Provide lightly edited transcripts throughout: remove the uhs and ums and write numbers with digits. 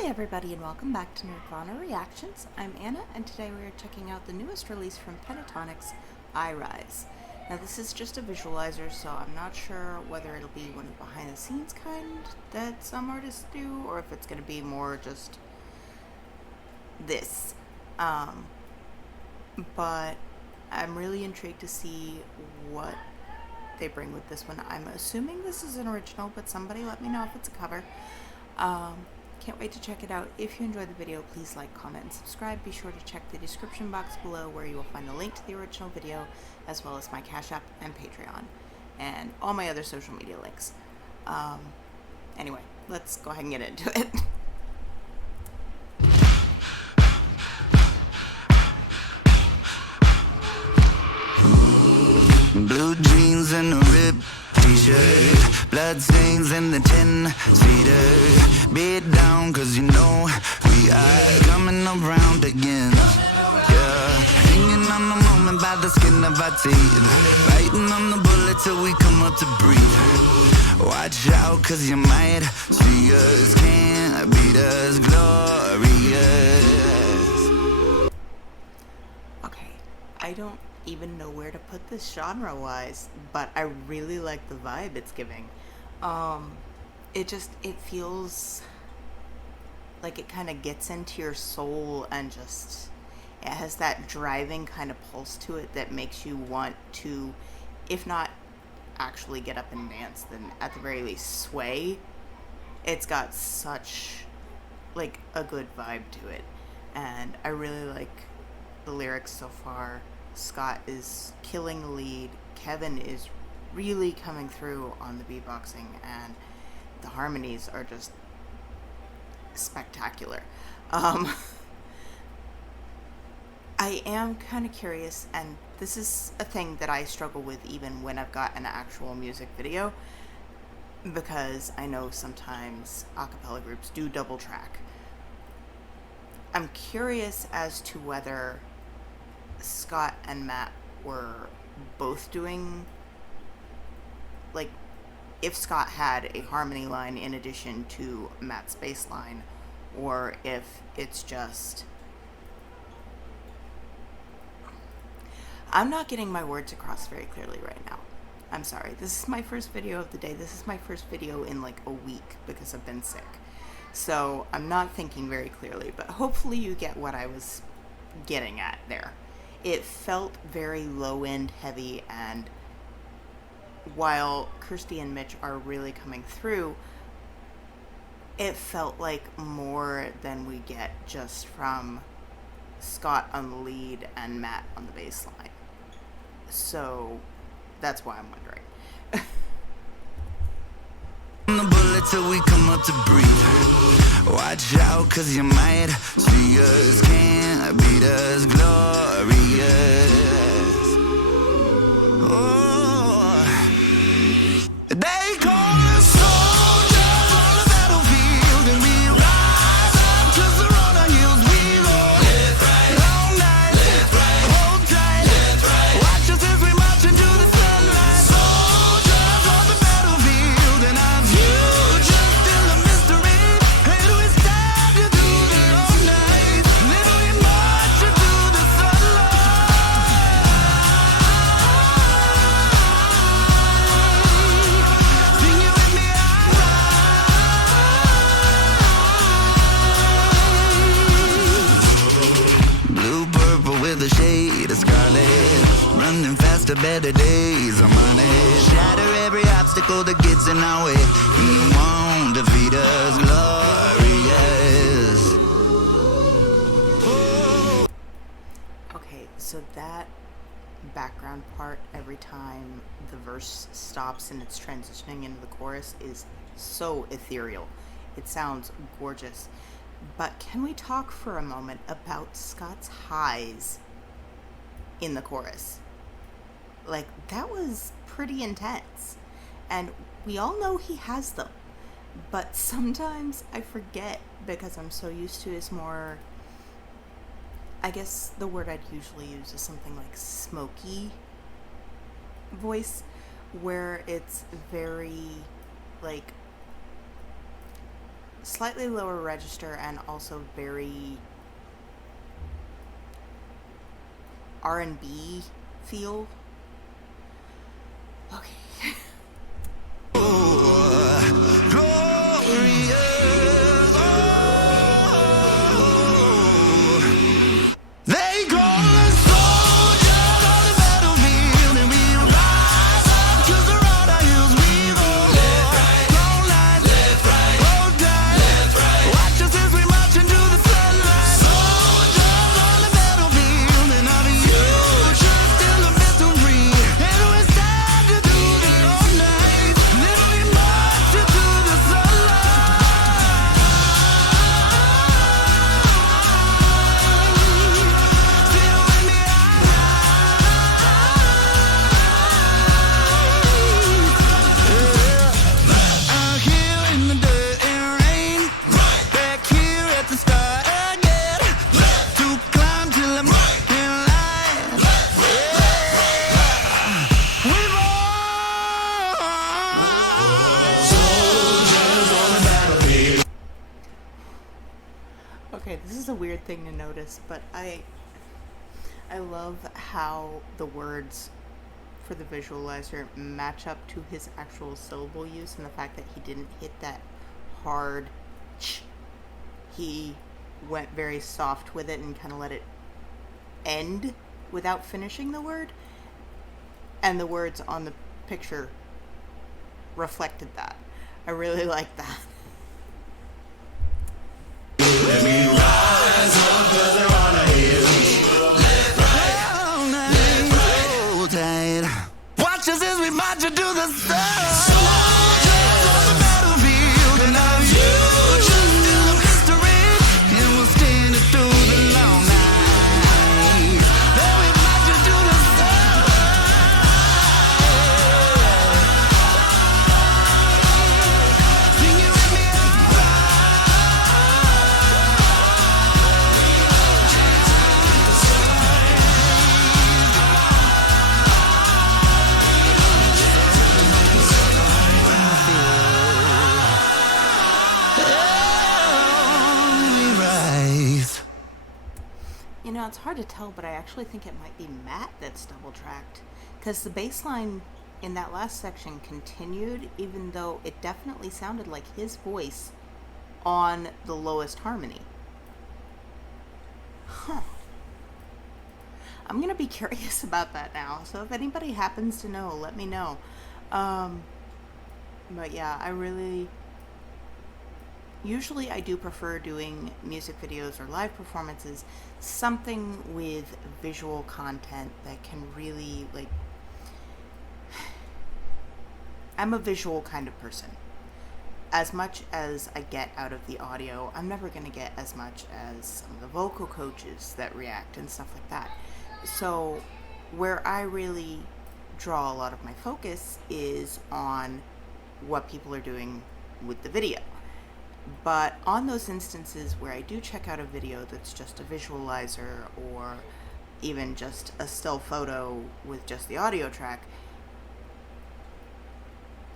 Hi everybody and welcome back to Nerdvana Reactions. I'm Anna and today we are checking out the newest release from Pentatonix, I Rise. Now this is just a visualizer, so I'm not sure whether it'll be one of the behind the scenes kind that some artists do or if it's going to be more just this. But I'm really intrigued to see what they bring with this one. I'm assuming this is an original, but somebody let me know if it's a cover. Can't wait to check it out. If you enjoyed the video, please like, comment, and subscribe. Be sure to check the description box below where you will find a link to the original video, as well as my Cash App and Patreon, and all my other social media links. Anyway, let's go ahead and get into it. Blue jeans and a ripped t-shirt, blood stains in the 10-seater. Beat down cause you know we are coming around again. Yeah, hanging on the moment by the skin of our teeth, fighting on the bullet till we come up to breathe. Watch out cause you might see us, can't beat us, glorious. Okay, I don't even know where to put this genre-wise, but I really like the vibe it's giving. It feels like it kind of gets into your soul and just, it has that driving kind of pulse to it that makes you want to, if not actually get up and dance, then at the very least sway. It's got such like a good vibe to it, and I really like the lyrics so far. Scott is killing the lead. Kevin is really coming through on the beatboxing, and the harmonies are just spectacular. I am kind of curious, and this is a thing that I struggle with even when I've got an actual music video, because I know sometimes a cappella groups do double track. I'm curious as to whether Scott and Matt were both doing, like, if Scott had a harmony line in addition to Matt's bass line, or if it's just, I'm not getting my words across very clearly right now. I'm sorry. This is my first video of the day. This is my first video in like a week because I've been sick. So I'm not thinking very clearly, but hopefully you get what I was getting at there. It felt very low-end heavy, and while Kirsty and Mitch are really coming through, it felt like more than we get just from Scott on the lead and Matt on the bass line. So that's why I'm wondering. The bullet till we come up to breathe. Watch out cause you might see us, can't beat us, glorious. Oh, they call us soldiers on the battlefield, and we rise up cause they're on our heels. We go left, right, all night, left, right, hold tight, left, right. Watch us as we march into the sunlight. Soldiers on the battlefield, and our future's still a mystery. And we stand to do the all night, then we march into the sunlight. Sing it with me, I rise. Blue purple with a shade of scarlet, running faster, better days, I'm on it. Shatter every obstacle that gets in our way. You won't defeat us, glorious. Okay, so that background part every time the verse stops and it's transitioning into the chorus is so ethereal. It sounds gorgeous. But can we talk for a moment about Scott's highs in the chorus? Like, that was pretty intense. And we all know he has them. But sometimes I forget because I'm so used to his more, I guess the word I'd usually use is something like smoky voice, where it's very like slightly lower register and also very R&B feel. Okay. They call us soldiers on the battlefield, and we rise up 'cause around our hills we go. Long nights, road times, watch us as we march into the sunlight. Soldiers on the battlefield, and our future still a mystery. And we stand to do the all night, literally march into the sunlight. Out here in the dirt and rain, back here at the start again, to climb till I'm in line. We've all soldiers on the battlefield. Okay, this is a weird thing to notice, but I love how the words for the visualizer match up to his actual syllable use, and the fact that he didn't hit that hard ch. He went very soft with it and kind of let it end without finishing the word, and the words on the picture reflected that. I really like that. Let me rise up 'cause they're on our heels. All night, hold tight. Watch us as we march into the sun. Soldiers on the battlefield, and our future still a mystery. And we'll stand it through the long night. Then we march into the sun. Sing it with me, rise. You know, it's hard to tell, but I actually think it might be Matt that's double tracked, because the bass line in that last section continued, even though it definitely sounded like his voice on the lowest harmony. Huh. I'm gonna be curious about that now, so if anybody happens to know, let me know. But yeah, usually I do prefer doing music videos or live performances, something with visual content that can really, like, I'm a visual kind of person. As much as I get out of the audio, I'm never going to get as much as some of the vocal coaches that react and stuff like that. So where I really draw a lot of my focus is on what people are doing with the video. But on those instances where I do check out a video that's just a visualizer or even just a still photo with just the audio track,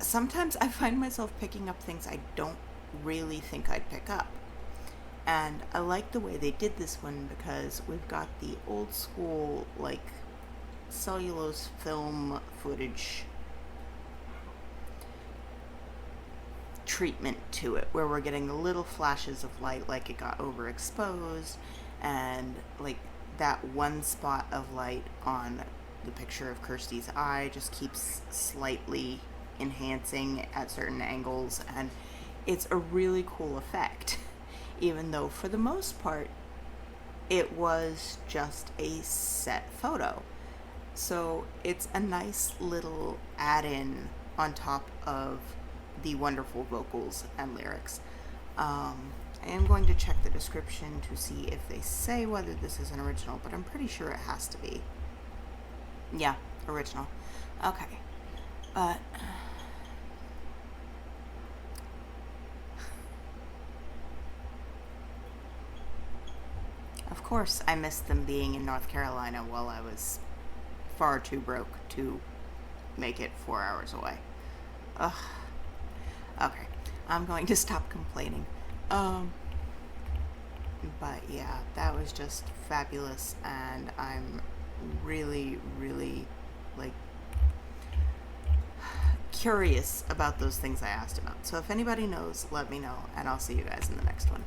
sometimes I find myself picking up things I don't really think I'd pick up. And I like the way they did this one because we've got the old school, like, cellulose film footage treatment to it, where we're getting little flashes of light, like it got overexposed, and like that one spot of light on the picture of Kirsty's eye just keeps slightly enhancing at certain angles, and it's a really cool effect, even though for the most part it was just a set photo. So it's a nice little add-in on top of the wonderful vocals and lyrics. I am going to check the description to see if they say whether this is an original, but I'm pretty sure it has to be. Yeah, original. Okay. But of course I missed them being in North Carolina while I was far too broke to make it 4 hours away. Ugh. Okay, I'm going to stop complaining. Um, but yeah, that was just fabulous, and I'm really, really like curious about those things I asked about. So if anybody knows, let me know, and I'll see you guys in the next one.